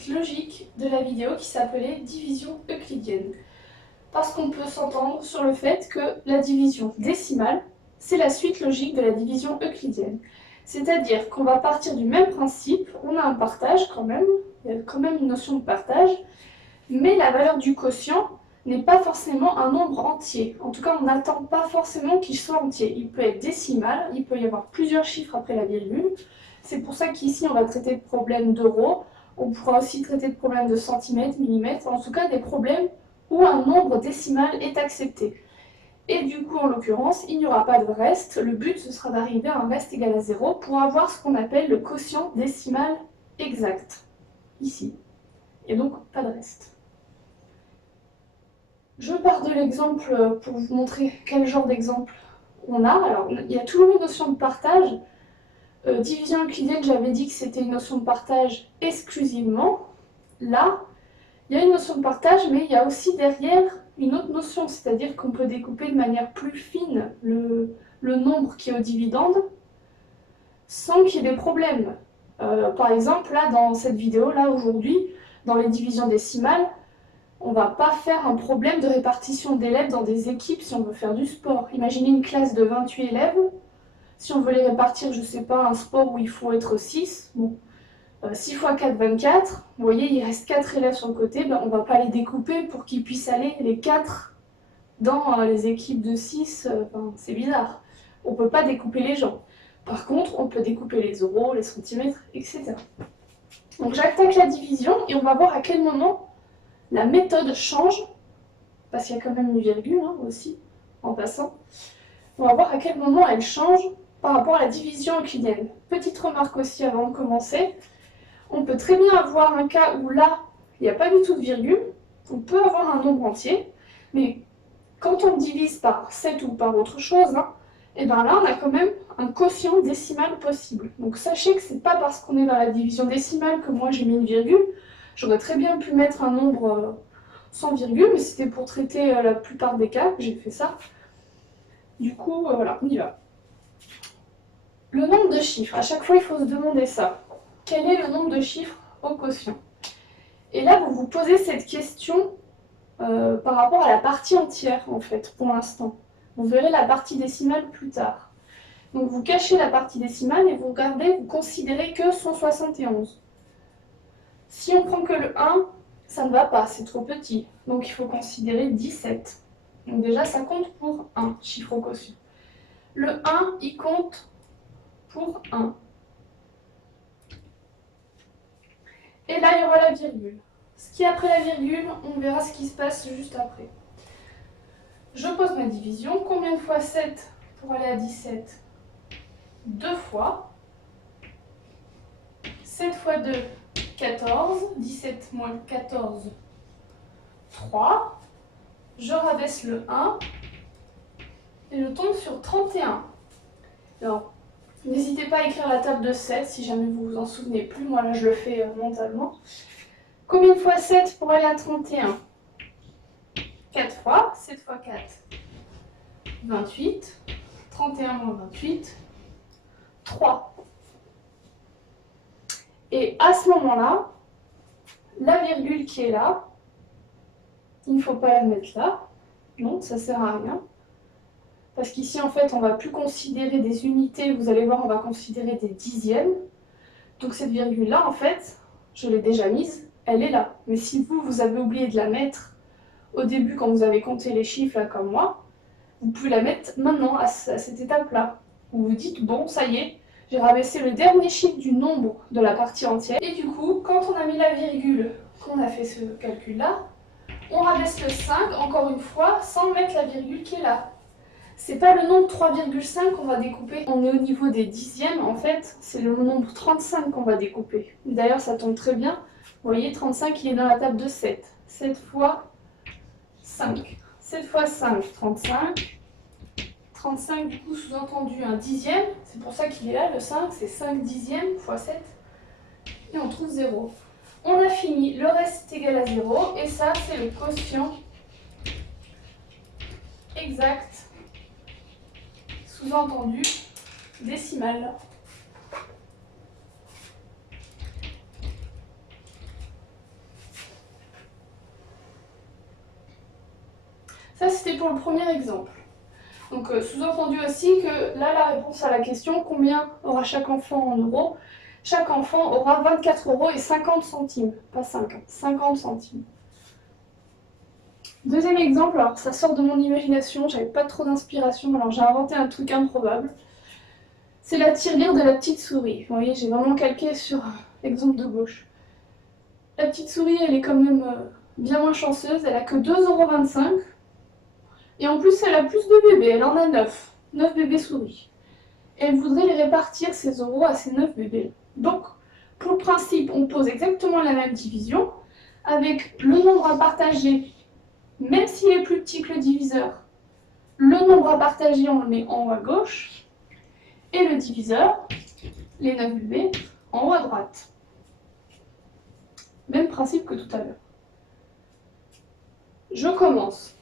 suite logique de la vidéo qui s'appelait division euclidienne. Parce qu'on peut s'entendre sur le fait que la division décimale, c'est la suite logique de la division euclidienne. C'est-à-dire qu'on va partir du même principe, on a un partage quand même, il y a quand même une notion de partage, mais la valeur du quotient n'est pas forcément un nombre entier. En tout cas, on n'attend pas forcément qu'il soit entier. Il peut être décimal, il peut y avoir plusieurs chiffres après la virgule. C'est pour ça qu'ici, on va traiter de problèmes d'euros. On pourra aussi traiter de problèmes de centimètres, millimètres, en tout cas des problèmes où un nombre décimal est accepté. Et du coup, en l'occurrence, il n'y aura pas de reste. Le but, ce sera d'arriver à un reste égal à 0 pour avoir ce qu'on appelle le quotient décimal exact, ici. Et donc, pas de reste. Je pars de l'exemple pour vous montrer quel genre d'exemple on a. Alors, il y a toujours une notion de partage. Division euclidienne, j'avais dit que c'était une notion de partage exclusivement. Là, il y a une notion de partage, mais il y a aussi derrière une autre notion, c'est-à-dire qu'on peut découper de manière plus fine le nombre qui est au dividende sans qu'il y ait des problèmes. Par exemple, là, dans cette vidéo, là, aujourd'hui, dans les divisions décimales, on ne va pas faire un problème de répartition d'élèves dans des équipes si on veut faire du sport. Imaginez une classe de 28 élèves. Si on veut les répartir, je ne sais pas, un sport où il faut être 6, bon, 6 x 4, 24. Vous voyez, il reste 4 élèves sur le côté. Ben, on ne va pas les découper pour qu'ils puissent aller les 4 dans les équipes de 6. C'est bizarre. On ne peut pas découper les gens. Par contre, on peut découper les euros, les centimètres, etc. Donc j'attaque la division et on va voir à quel moment la méthode change, parce qu'il y a quand même une virgule aussi, en passant. On va voir à quel moment elle change par rapport à la division euclidienne. Petite remarque aussi avant de commencer, on peut très bien avoir un cas où là, il n'y a pas du tout de virgule, on peut avoir un nombre entier, mais quand on divise par 7 ou par autre chose, et bien là, on a quand même un quotient décimal possible. Donc sachez que ce n'est pas parce qu'on est dans la division décimale que moi j'ai mis une virgule. J'aurais très bien pu mettre un nombre sans virgule, mais c'était pour traiter la plupart des cas que j'ai fait ça. Du coup, voilà, on y va. Le nombre de chiffres, à chaque fois il faut se demander ça. Quel est le nombre de chiffres au quotient? Et là, vous vous posez cette question par rapport à la partie entière, en fait, pour l'instant. Vous verrez la partie décimale plus tard. Donc vous cachez la partie décimale et vous regardez, vous considérez que 171. Si on prend que le 1, ça ne va pas, c'est trop petit. Donc il faut considérer 17. Donc déjà, ça compte pour 1, chiffre au quotient. Le 1, il compte pour 1. Et là, il y aura la virgule. Ce qui est après la virgule, on verra ce qui se passe juste après. Je pose ma division. Combien de fois 7 pour aller à 17? 2 fois. 7 fois 2, 14. 17 moins 14, 3. Je rabaisse le 1 et je tombe sur 31. Alors, n'hésitez pas à écrire la table de 7 si jamais vous vous en souvenez plus. Moi, là, je le fais mentalement. Combien de fois 7 pour aller à 31? 4 fois. 7 fois 4, 28. 31 moins 28, 3. Et à ce moment-là, la virgule qui est là, il ne faut pas la mettre là. Non, ça ne sert à rien. Parce qu'ici, en fait, on ne va plus considérer des unités. Vous allez voir, on va considérer des dixièmes. Donc cette virgule-là, en fait, je l'ai déjà mise, elle est là. Mais si vous, vous avez oublié de la mettre au début, quand vous avez compté les chiffres, là, comme moi, vous pouvez la mettre maintenant, à cette étape-là. Vous vous dites, bon, ça y est, j'ai rabaissé le dernier chiffre du nombre de la partie entière. Et du coup, quand on a mis la virgule, qu'on a fait ce calcul-là, on rabaisse le 5, encore une fois, sans mettre la virgule qui est là. C'est pas le nombre 3,5 qu'on va découper. On est au niveau des dixièmes, en fait, c'est le nombre 35 qu'on va découper. D'ailleurs, ça tombe très bien. Vous voyez, 35, il est dans la table de 7. 7 fois 5. 7 fois 5, 35. 35, du coup, sous-entendu un dixième. C'est pour ça qu'il est là, le 5, c'est 5 dixièmes fois 7. Et on trouve 0. On a fini, le reste est égal à 0. Et ça, c'est le quotient exact, sous-entendu décimal. Ça, c'était pour le premier exemple. Donc, sous-entendu aussi que là, la réponse à la question, combien aura chaque enfant en euros? Chaque enfant aura 24,50 €, pas 5, 50 centimes. Deuxième exemple, alors ça sort de mon imagination, j'avais pas trop d'inspiration, alors j'ai inventé un truc improbable. C'est la tirelire de la petite souris. Vous voyez, j'ai vraiment calqué sur l'exemple de gauche. La petite souris, elle est quand même bien moins chanceuse, elle a que 2,25 €. Et en plus, elle a plus de bébés, elle en a 9. 9 bébés souris. Et elle voudrait les répartir, ces euros, à ces 9 bébés. Donc, pour le principe, on pose exactement la même division, avec le nombre à partager, même s'il est plus petit que le diviseur. Le nombre à partager, on le met en haut à gauche, et le diviseur, les 9 bébés, en haut à droite. Même principe que tout à l'heure. Je commence.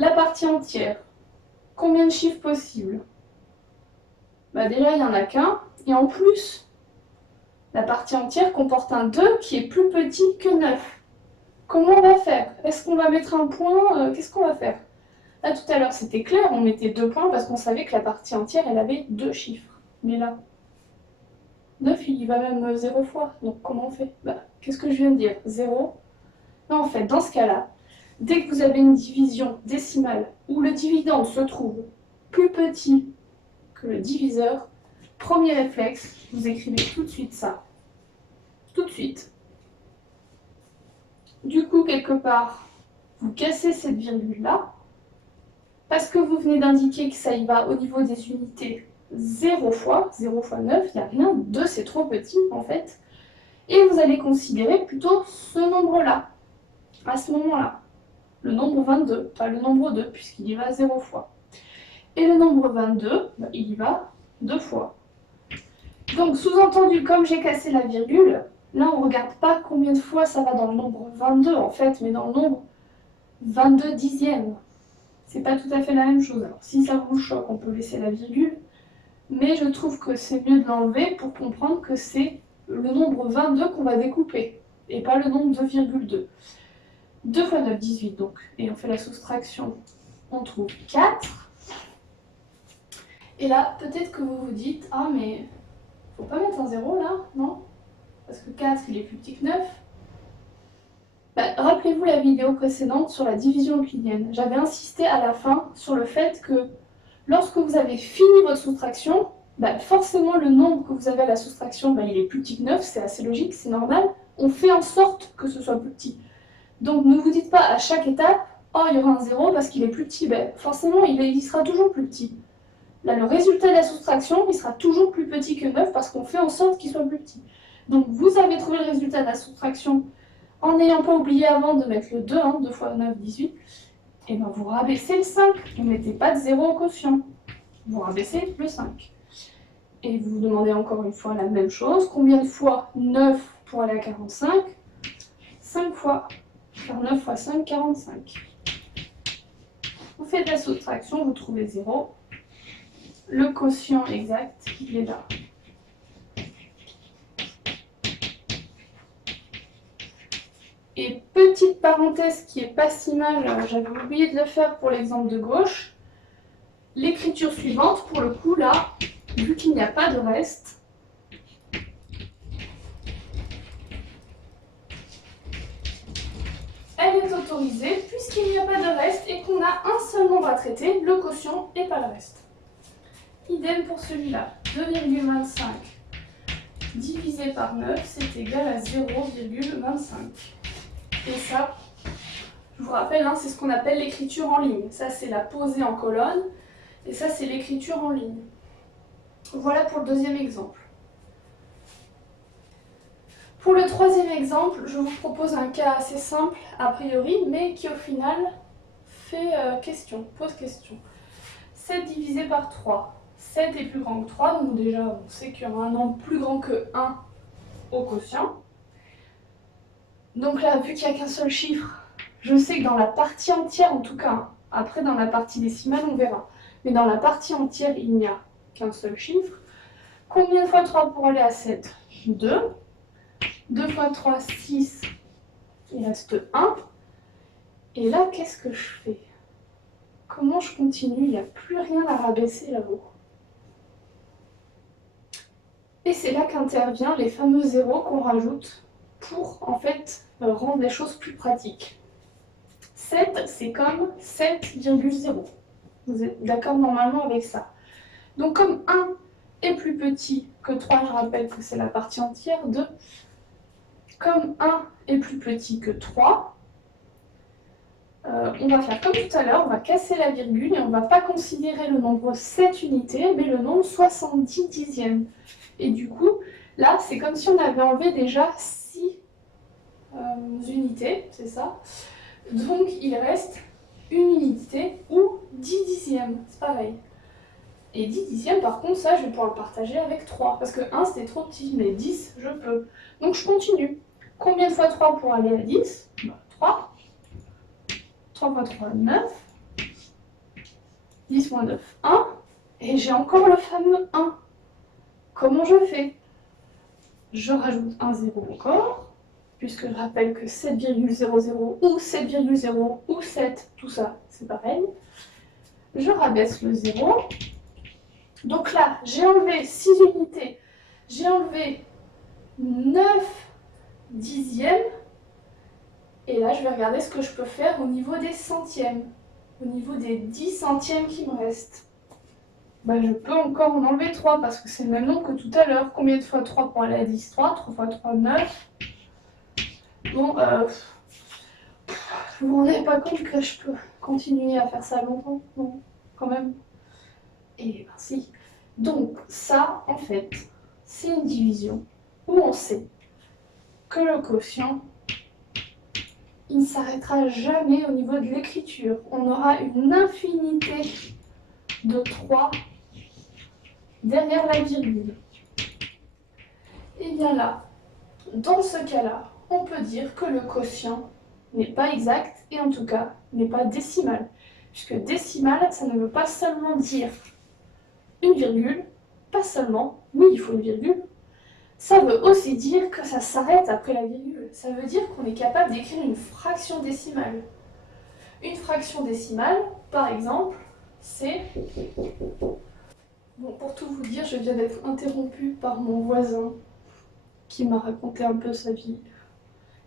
La partie entière. Combien de chiffres possibles? Bah déjà, il n'y en a qu'un. Et en plus, la partie entière comporte un 2 qui est plus petit que 9. Comment on va faire? Est-ce qu'on va mettre un point? Qu'est-ce qu'on va faire? Là, tout à l'heure, c'était clair, on mettait 2 points parce qu'on savait que la partie entière, elle avait 2 chiffres. Mais là, 9, il y va même 0 fois. Donc, comment on fait? Bah, qu'est-ce que je viens de dire? 0. Non, en fait, dans ce cas-là, dès que vous avez une division décimale où le dividende se trouve plus petit que le diviseur, premier réflexe, vous écrivez tout de suite ça. Tout de suite. Du coup, quelque part, vous cassez cette virgule-là, parce que vous venez d'indiquer que ça y va au niveau des unités 0 fois 9, il n'y a rien, 2 c'est trop petit en fait, et vous allez considérer plutôt ce nombre-là, à ce moment-là, le nombre 22, pas le nombre 2, puisqu'il y va 0 fois. Et le nombre 22, bah, il y va 2 fois. Donc, sous-entendu, comme j'ai cassé la virgule, là, on ne regarde pas combien de fois ça va dans le nombre 22, en fait, mais dans le nombre 22 dixièmes. C'est pas tout à fait la même chose. Alors, si ça vous choque, on peut laisser la virgule, mais je trouve que c'est mieux de l'enlever pour comprendre que c'est le nombre 22 qu'on va découper, et pas le nombre 2,2. 2 fois 9, 18, donc. Et on fait la soustraction, on trouve 4. Et là, peut-être que vous vous dites, ah mais faut pas mettre un 0 là, non? Parce que 4, il est plus petit que 9. Bah, rappelez-vous la vidéo précédente sur la division euclidienne. J'avais insisté à la fin sur le fait que lorsque vous avez fini votre soustraction, bah, forcément le nombre que vous avez à la soustraction, bah, il est plus petit que 9, c'est assez logique, c'est normal. On fait en sorte que ce soit plus petit. Donc ne vous dites pas à chaque étape, oh il y aura un 0 parce qu'il est plus petit. Bah, forcément il sera toujours plus petit. Là, le résultat de la soustraction, il sera toujours plus petit que 9 parce qu'on fait en sorte qu'il soit plus petit. Donc vous avez trouvé le résultat de la soustraction en n'ayant pas oublié avant de mettre le 2, hein, 2 fois 9, 18. Et bien vous rabaissez le 5. Vous ne mettez pas de 0 au quotient. Vous rabaissez le 5. Et vous vous demandez encore une fois la même chose. Combien de fois 9 pour aller à 45? 5 fois. Faire 9 fois 5, 45. Vous faites la soustraction, vous trouvez 0. Le quotient exact, il est là. Et petite parenthèse qui est pas si mal, j'avais oublié de le faire pour l'exemple de gauche. L'écriture suivante, pour le coup là, vu qu'il n'y a pas de reste, elle est autorisée puisqu'il n'y a pas de reste et qu'on a un seul nombre à traiter, le quotient et pas le reste. Idem pour celui-là, 2,25 divisé par 9, c'est égal à 0,25. Et ça, je vous rappelle, hein, c'est ce qu'on appelle l'écriture en ligne. Ça, c'est la posée en colonne, et ça, c'est l'écriture en ligne. Voilà pour le deuxième exemple. Pour le troisième exemple, je vous propose un cas assez simple, a priori, mais qui au final fait question, pose question. 7 divisé par 3. 7 est plus grand que 3, donc déjà, on sait qu'il y aura un nombre plus grand que 1 au quotient. Donc là, vu qu'il n'y a qu'un seul chiffre, je sais que dans la partie entière, en tout cas, après dans la partie décimale, on verra, mais dans la partie entière, il n'y a qu'un seul chiffre. Combien de fois 3 pour aller à 7? 2. 2 fois 3, 6. Il reste 1. Et là, qu'est-ce que je fais? comment je continue? Il n'y a plus rien à rabaisser là-haut. Et c'est là qu'intervient les fameux zéros qu'on rajoute pour en fait rendre les choses plus pratiques. 7, c'est comme 7,0. Vous êtes d'accord normalement avec ça? Donc comme 1 est plus petit que 3, je rappelle que c'est la partie entière de... Comme 1 est plus petit que 3, on va faire comme tout à l'heure, on va casser la virgule et on ne va pas considérer le nombre 7 unités, mais le nombre 70 dixièmes. Et du coup, là, c'est comme si on avait enlevé déjà 6 unités, c'est ça? Donc, il reste une unité ou 10 dixièmes, c'est pareil. Et 10 dixièmes, par contre, ça, je vais pouvoir le partager avec 3, parce que 1, c'était trop petit, mais 10, je peux. Donc, je continue. Combien de fois 3 pour aller à 10? 3. 3 fois 3, 9. 10 moins 9, 1. Et j'ai encore le fameux 1. Comment je fais? Je rajoute un 0 encore, puisque je rappelle que 7,00 ou 7,0 ou 7, tout ça, c'est pareil. Je rabaisse le 0. Donc là, j'ai enlevé 6 unités, j'ai enlevé 9 dixièmes, et là, je vais regarder ce que je peux faire au niveau des centièmes, au niveau des 10 centièmes qui me restent. Bah, je peux encore en enlever 3 parce que c'est le même nombre que tout à l'heure. Combien de fois 3 pour aller à 10? 3. 3 fois 3, 9. Bon, vous vous rendez pas compte que je peux continuer à faire ça longtemps? Non, quand même. Et ben si. Donc ça, en fait, c'est une division où on sait que le quotient, il ne s'arrêtera jamais au niveau de l'écriture. On aura une infinité de 3 derrière la virgule. Et bien là, dans ce cas-là, on peut dire que le quotient n'est pas exact et en tout cas n'est pas décimal. Puisque décimal, ça ne veut pas seulement dire une virgule, pas seulement, oui il faut une virgule, ça veut aussi dire que ça s'arrête après la virgule. Ça veut dire qu'on est capable d'écrire une fraction décimale. Une fraction décimale, par exemple, c'est... Bon, pour tout vous dire, je viens d'être interrompue par mon voisin qui m'a raconté un peu sa vie.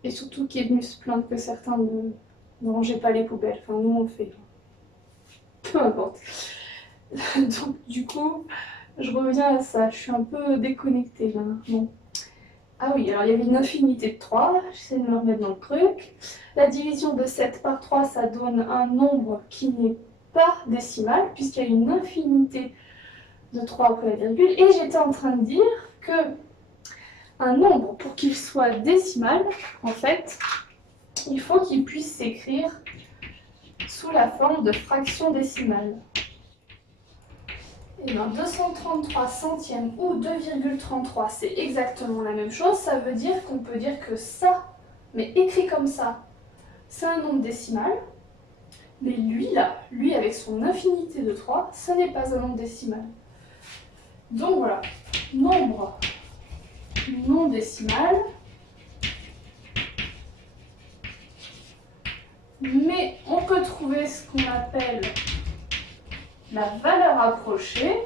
Et surtout qui est venu se plaindre que certains ne rangeaient pas les poubelles. Enfin, nous on le fait. Peu importe. Donc, du coup, je reviens à ça. Je suis un peu déconnectée là. Bon. Ah oui, alors il y avait une infinité de 3. J'essaie de me remettre dans le truc. La division de 7 par 3, ça donne un nombre qui n'est pas décimal, puisqu'il y a une infinité de 3 après la virgule. Et j'étais en train de dire que un nombre, pour qu'il soit décimal, en fait, il faut qu'il puisse s'écrire sous la forme de fraction décimale. Et bien 233 centièmes ou 2,33, c'est exactement la même chose. Ça veut dire qu'on peut dire que ça, mais écrit comme ça, c'est un nombre décimal. Mais lui là, lui avec son infinité de 3, ça n'est pas un nombre décimal. Donc voilà, nombre non décimal. Mais on peut trouver ce qu'on appelle la valeur approchée.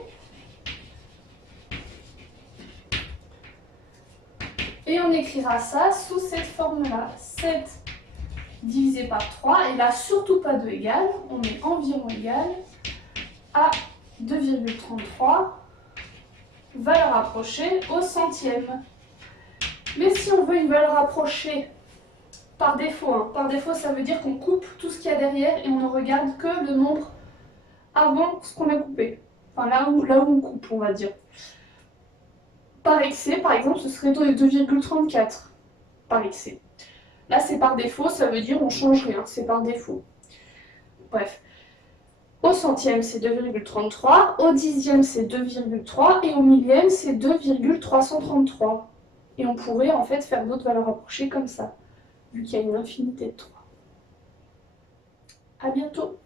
Et on écrira ça sous cette forme-là. 7 divisé par 3, et là surtout pas 2 égal, on est environ égal à 2,33, valeur approchée au centième. Mais si on veut une valeur approchée par défaut, par défaut ça veut dire qu'on coupe tout ce qu'il y a derrière et on ne regarde que le nombre avant ce qu'on a coupé. Enfin là où on coupe, on va dire. Par excès, par exemple, ce serait 2,34 par excès. Là, c'est par défaut, ça veut dire on change rien, c'est par défaut. Bref. Au centième, c'est 2,33, au dixième, c'est 2,3, et au millième, c'est 2,333. Et on pourrait en fait faire d'autres valeurs approchées comme ça, vu qu'il y a une infinité de 3. À bientôt!